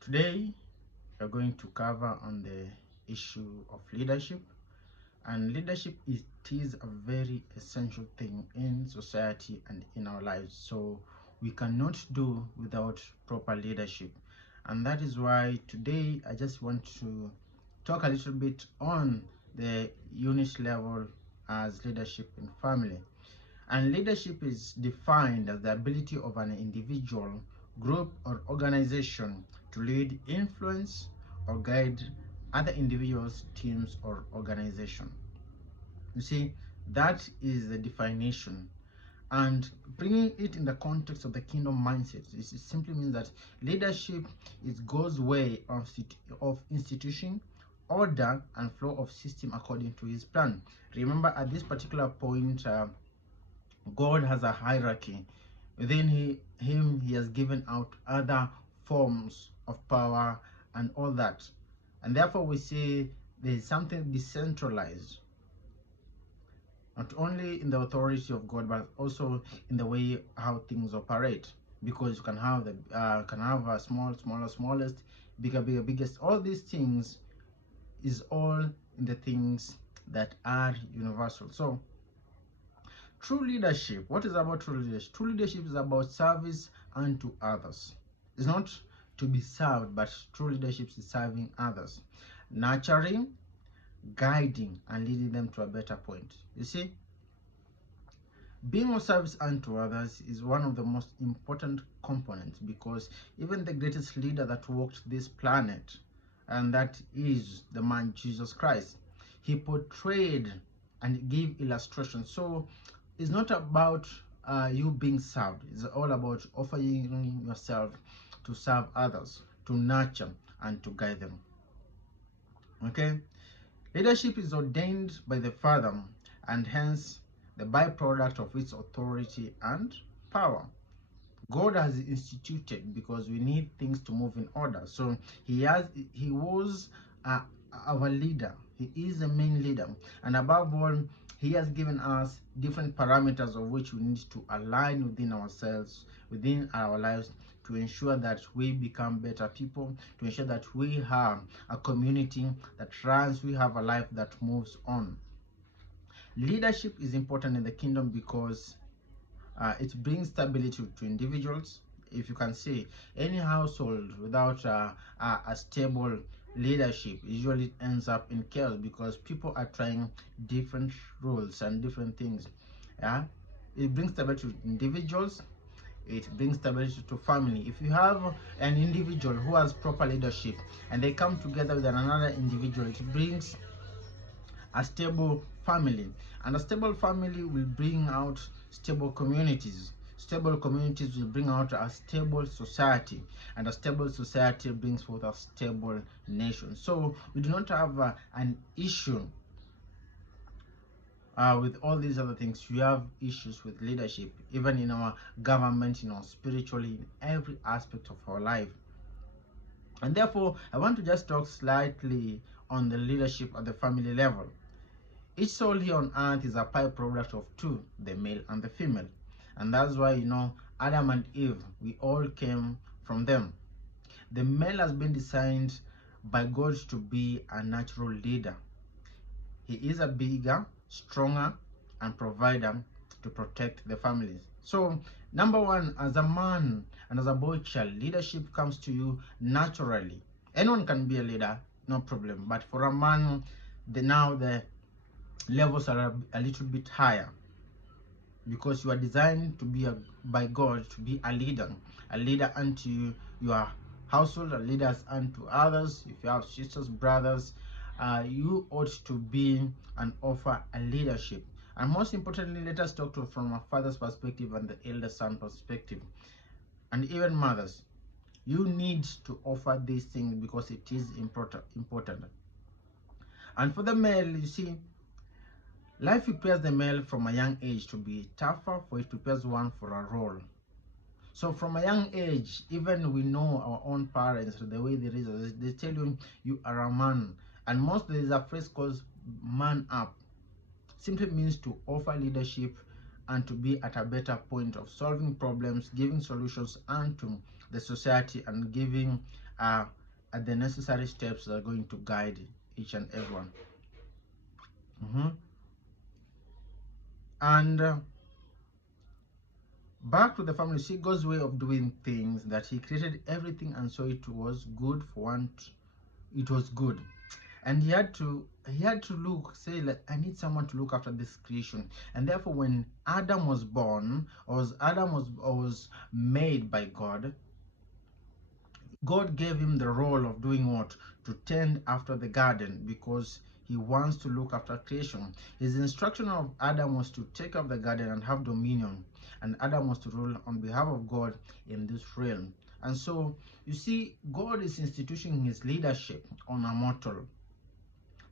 Today, we're going to cover on the issue of leadership. And leadership is a very essential thing in society and in our lives. So we cannot do without proper leadership. And that is why today I just want to talk a little bit on the unit level as leadership in family. And leadership is defined as the ability of an individual, group, or organization to lead, influence, or guide other individuals, teams, or organization. You see, that is the definition. And bringing it in the context of the kingdom mindset, this simply means that leadership is God's way of institution, order, and flow of system according to his plan. Remember, at this particular point, God has a hierarchy. Within him, he has given out other forms of power and all that. And therefore, we say there is something decentralized, not only in the authority of God, but also in the way how things operate. Because you can have a small, smaller, smallest, bigger, bigger, biggest. All these things is all in the things that are universal. So true leadership, what is about true leadership? True leadership is about service unto others. It's not to be served, but true leadership is serving others, nurturing, guiding, and leading them to a better point. You see, being of service unto others is one of the most important components, because even the greatest leader that walked this planet, and that is the man Jesus Christ, he portrayed and gave illustrations. So it's not about you being served. It's all about offering yourself to serve others, to nurture, and to guide them. Okay? Leadership is ordained by the Father, and hence the byproduct of its authority and power. God has instituted because we need things to move in order. So he was uh, our leader. He is the main leader, and above all, he has given us different parameters of which we need to align within ourselves, within our lives, to ensure that we become better people, to ensure that we have a community that runs, we have a life that moves on. Leadership is important in the kingdom because it brings stability to individuals. If you can see, any household without a stable leadership usually ends up in chaos, because people are trying different rules and different things. Yeah, it brings stability to individuals, it brings stability to family. If you have an individual who has proper leadership and they come together with another individual, it brings a stable family, and a stable family will bring out stable communities. Stable communities will bring out a stable society, and a stable society brings forth a stable nation. So we do not have an issue with all these other things. We have issues with leadership, even in our government, spiritually, in every aspect of our life. And therefore, I want to just talk slightly on the leadership at the family level. Each soul here on earth is a byproduct of two, the male and the female. And that's why, Adam and Eve, we all came from them. The male has been designed by God to be a natural leader. He is a bigger, stronger, and provider to protect the families. So, number one, as a man and as a boy child, leadership comes to you naturally. Anyone can be a leader, no problem. But for a man, the levels are a little bit higher, because you are designed to be by God to be a leader unto your household, a leader unto others. If you have sisters, brothers, you ought to be and offer a leadership. And most importantly, let us talk from a father's perspective and the elder son perspective, and even mothers. You need to offer these things because it is important. And for the male, you see, life prepares the male from a young age to be tougher, for it prepares one for a role. So from a young age, even we know our own parents, the way they raise us, they tell you, you are a man. And most there is a phrase called man up. Simply means to offer leadership and to be at a better point of solving problems, giving solutions unto the society, and giving are the necessary steps that are going to guide each and everyone. And back to the family, see God's way of doing things, that he created everything and so it was good for one. It was good, and he had to look, say, like, I need someone to look after this creation. And therefore when Adam was born, or Adam was made by God, God gave him the role of doing what? To tend after the garden, because he wants to look after creation. His instruction of Adam was to take up the garden and have dominion, and Adam was to rule on behalf of God in this realm. And so you see, God is instituting his leadership on a mortal,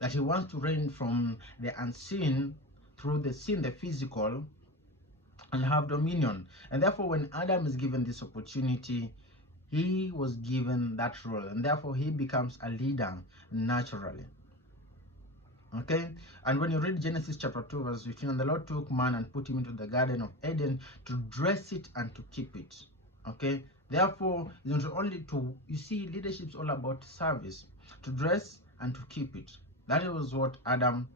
that he wants to reign from the unseen through the seen, the physical, and have dominion. And therefore when Adam is given this opportunity, he was given that role, and therefore he becomes a leader naturally. Okay, and when you read Genesis chapter 2 verse 15, and the Lord took man and put him into the garden of Eden to dress it and to keep it. Okay, therefore it's not only to, you see, leadership is all about service, to dress and to keep it. That was what Adam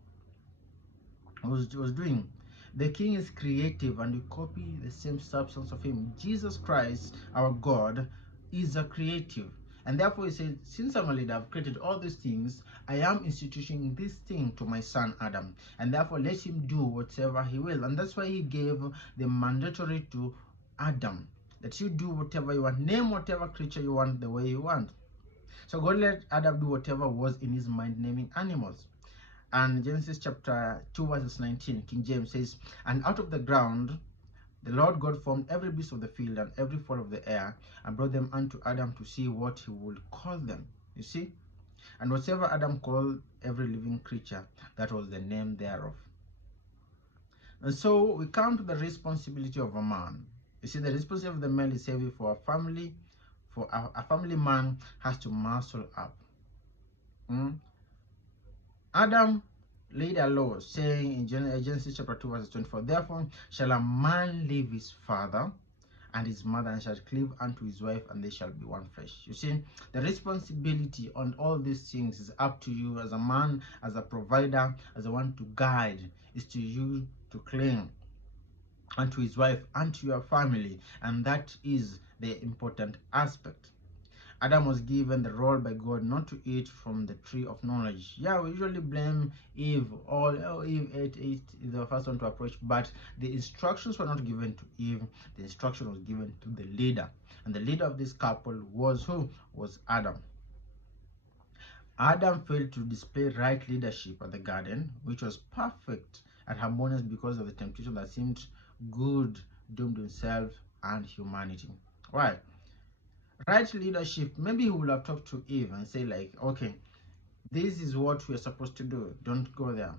was doing. The king is creative, and we copy the same substance of him. Jesus Christ, our God, is a creative, and therefore he said, since I'm a leader, I've created all these things, I am instituting this thing to my son Adam, and therefore let him do whatever he will. And that's why he gave the mandatory to Adam, that you do whatever you want, name whatever creature you want the way you want. So God let Adam do whatever was in his mind, naming animals. And Genesis chapter 2 verses 19, King James says, and out of the ground the Lord God formed every beast of the field and every fowl of the air, and brought them unto Adam to see what he would call them. You see? And whatsoever Adam called every living creature, that was the name thereof. And so we come to the responsibility of a man. You see, the responsibility of the male is heavy for a family. For a family man has to muscle up. Adam laid a law, saying in Genesis chapter 2 verse 24, therefore shall a man leave his father and his mother, and shall cleave unto his wife, and they shall be one flesh. You see, the responsibility on all these things is up to you as a man, as a provider, as a one to guide. Is to you to cling unto his wife and to your family, and that is the important aspect. Adam was given the role by God not to eat from the tree of knowledge. Yeah, we usually blame Eve. Eve ate the first one to approach, but the instructions were not given to Eve. The instruction was given to the leader, and the leader of this couple was who? Was Adam. Adam failed to display right leadership at the garden, which was perfect and harmonious because of the temptation that seemed good, doomed himself and humanity. Why? Right leadership, maybe he would have talked to Eve and say like, okay, this is what we're supposed to do, don't go there.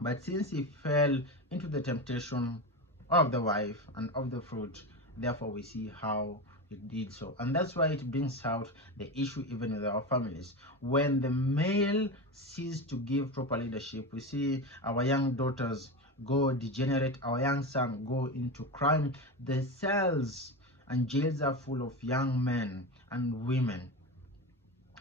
But since he fell into the temptation of the wife and of the fruit, therefore we see how it did so. And that's why it brings out the issue even with our families. When the male ceases to give proper leadership, we see our young daughters go degenerate, our young son go into crime. The cells and jails are full of young men and women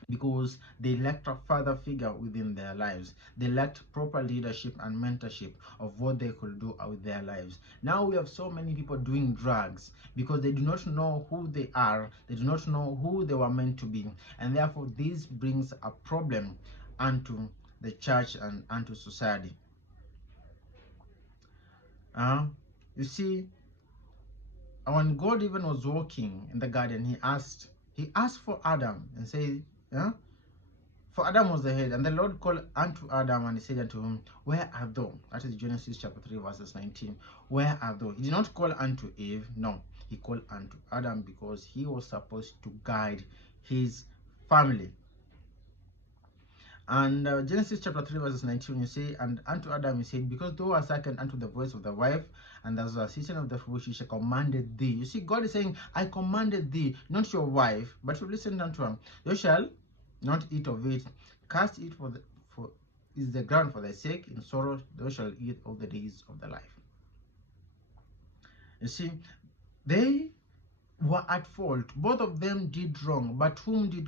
because they lacked a father figure within their lives. They lacked proper leadership and mentorship of what they could do with their lives. Now we have so many people doing drugs because they do not know who they are. They do not know who they were meant to be. And therefore this brings a problem unto the church and unto society. You see, when God even was walking in the garden, he asked for Adam and said, for Adam was the head, and the Lord called unto Adam, and he said unto him, where art thou? That is Genesis chapter 3 verses 19. Where art thou? He did not call unto Eve, no, he called unto Adam, because he was supposed to guide his family. And Genesis chapter 3 verses 19, you say, and unto Adam he said, because thou hast hearkened unto the voice of the wife, and thou hast eaten of the fruit which she commanded thee. You see, God is saying, I commanded thee, not your wife, but you listened unto her. You shall not eat of it, cast it for is the ground for thy sake, in sorrow thou shalt eat all the days of thy life. You see, they were at fault. Both of them did wrong. But whom did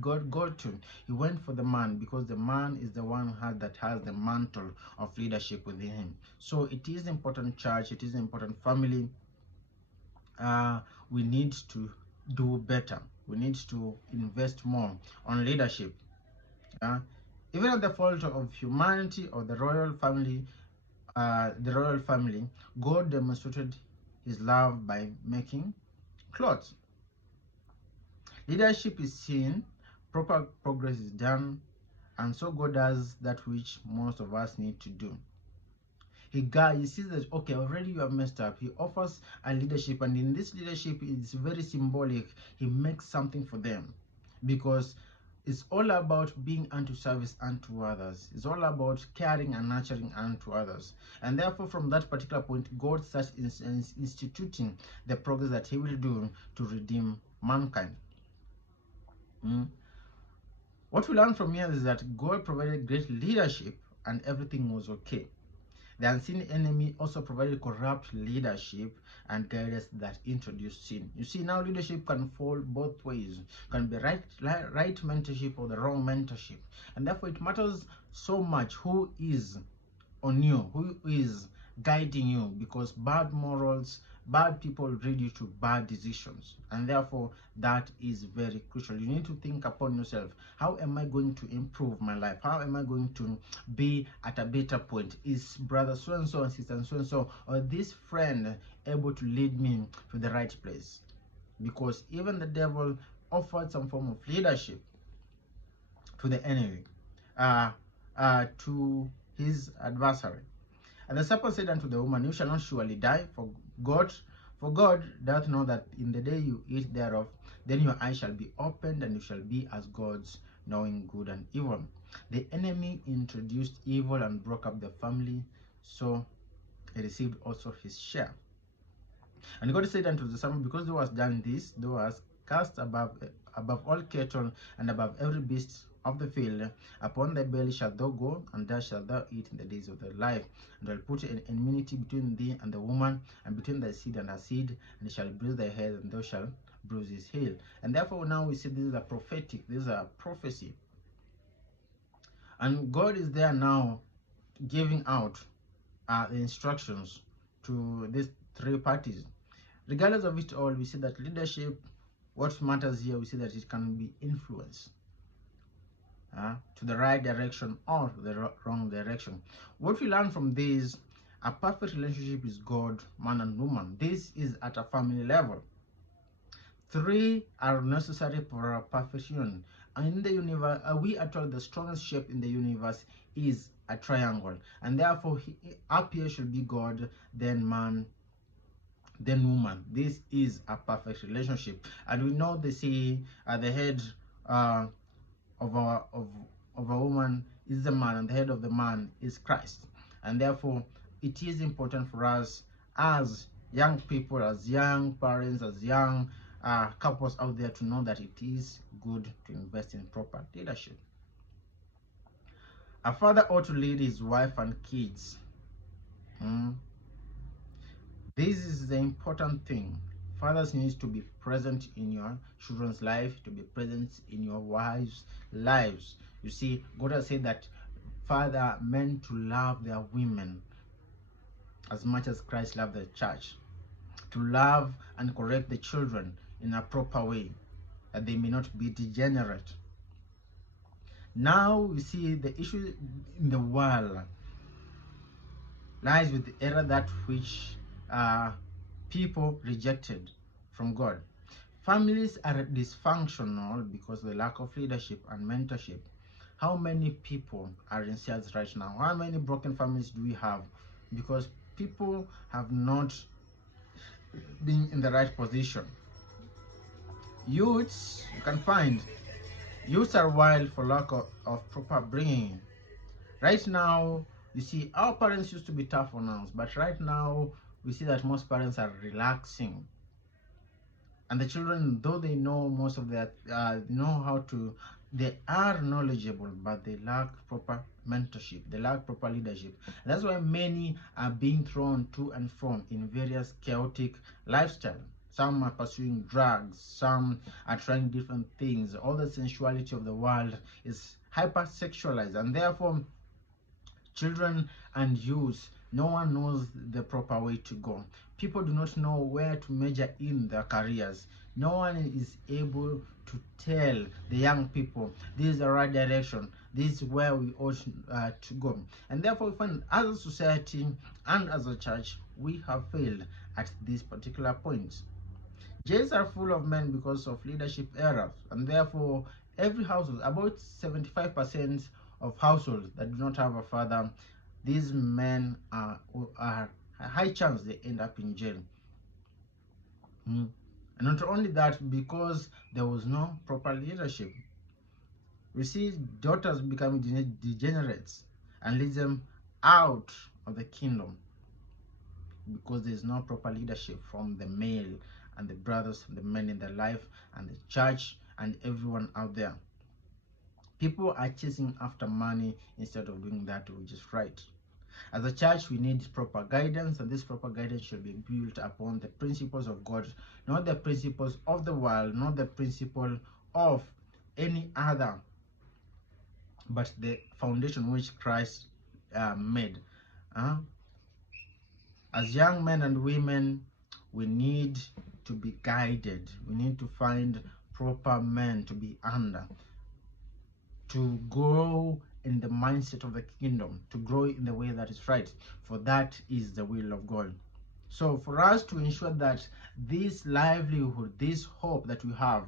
God go to? He went for the man, because the man is the one that has the mantle of leadership within him. So it is important, church, it is important, family. We need to do better. We need to invest more on leadership. Even at the fault of humanity or the royal family, God demonstrated his love by making clothes. Leadership is seen, proper progress is done, and so God does that which most of us need to do. He sees that, okay, already you have messed up. He offers a leadership, and in this leadership, it's very symbolic. He makes something for them, because it's all about being unto service unto others. It's all about caring and nurturing unto others. And therefore, from that particular point, God starts instituting the progress that he will do to redeem mankind. What we learn from here is that God provided great leadership and everything was okay. The unseen enemy also provided corrupt leadership and guidance that introduced sin. You see, now leadership can fall both ways. It can be right mentorship or the wrong mentorship. And therefore it matters so much who is on you, who is guiding you, because bad morals, bad people lead you to bad decisions, and therefore that is very crucial. You need to think upon yourself, how am I going to improve my life? How am I going to be at a better point? Is brother so and so and sister so and so, or this friend, able to lead me to the right place? Because even the devil offered some form of leadership to the enemy, to his adversary. And the serpent said unto the woman, you shall not surely die, for God doth know that in the day you eat thereof, then your eyes shall be opened, and you shall be as gods, knowing good and evil. The enemy introduced evil and broke up the family, so he received also his share. And God said unto the serpent, because thou hast done this, thou hast cast above all cattle and above every beast of the field, upon thy belly shalt thou go, and thou shalt thou eat in the days of thy life. And I'll put an enmity between thee and the woman, and between thy seed and her seed, and it shall bruise thy head, and thou shalt bruise his heel. And therefore now we see this is a prophetic, this is a prophecy. And God is there now giving out the instructions to these three parties. Regardless of it all, we see that leadership, what matters here, we see that it can be influenced to the right direction or the wrong direction. What we learn from this, a perfect relationship is God, man and woman. This is at a family level. Three are necessary for a perfect union. And in the universe, we are told the strongest shape in the universe is a triangle. And therefore, up here should be God, then man, then woman. This is a perfect relationship. And we know they say the head of a woman is the man, and the head of the man is Christ. And therefore it is important for us as young people, as young parents, as young couples out there, to know that it is good to invest in proper leadership. A father ought to lead his wife and kids. This is the important thing. Fathers need to be present in your children's life, to be present in your wives' lives. You see, God has said that father men to love their women as much as Christ loved the church, to love and correct the children in a proper way, that they may not be degenerate. Now we see the issue in the world lies with the error that which people rejected from God. Families are dysfunctional because of the lack of leadership and mentorship. How many people are in sales right now? How many broken families do we have? Because people have not been in the right position. Youths, you can find, youths are wild for lack of proper bringing. Right now, you see, our parents used to be tough on us, but right now, we see that most parents are relaxing. And the children, though they know most of that, know how to, they are knowledgeable, but they lack proper mentorship, they lack proper leadership. And that's why many are being thrown to and from in various chaotic lifestyle. Some are pursuing drugs, some are trying different things. All the sensuality of the world is hypersexualized, and therefore children and youth, no one knows the proper way to go. People do not know where to measure in their careers. No one is able to tell the young people this is the right direction, this is where we ought to go. And therefore we find as a society and as a church we have failed at this particular point. Jails are full of men because of leadership errors, and therefore every household, about 75% of households that do not have a father, these men are a high chance they end up in jail. And not only that, because there was no proper leadership, we see daughters becoming degenerates and leads them out of the kingdom because there is no proper leadership from the male and the brothers and the men in their life and the church and everyone out there. People are chasing after money instead of doing that which is right. As a church, we need proper guidance, and this proper guidance should be built upon the principles of God, not the principles of the world, not the principle of any other, but the foundation which Christ made. As young men and women, we need to be guided. We need to find proper men to be under, to grow in the mindset of the kingdom, to grow in the way that is right, for that is the will of God. So for us to ensure that this livelihood, this hope that we have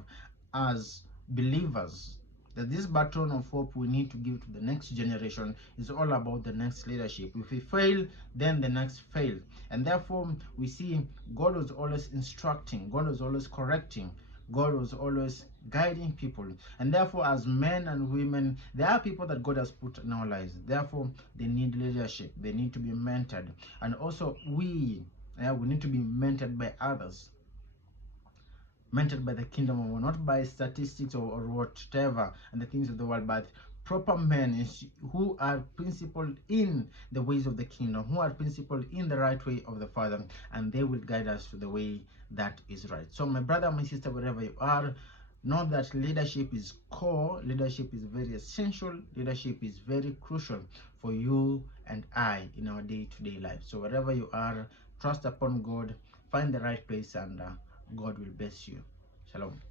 as believers, that this baton of hope we need to give to the next generation is all about the next leadership. If we fail, then the next fail. And therefore we see God was always instructing, God was always correcting, God was always guiding people. And therefore as men and women, there are people that God has put in our lives. Therefore they need leadership, they need to be mentored. And also we need to be mentored by others, mentored by the kingdom of God, not by statistics or whatever and the things of the world, but proper men who are principled in the ways of the kingdom, who are principled in the right way of the Father, and they will guide us to the way that is right. So my brother, my sister, wherever you are, know that leadership is core, leadership is very essential, leadership is very crucial for you and I in our day-to-day life. So wherever you are, trust upon God, find the right place, and God will bless you. Shalom.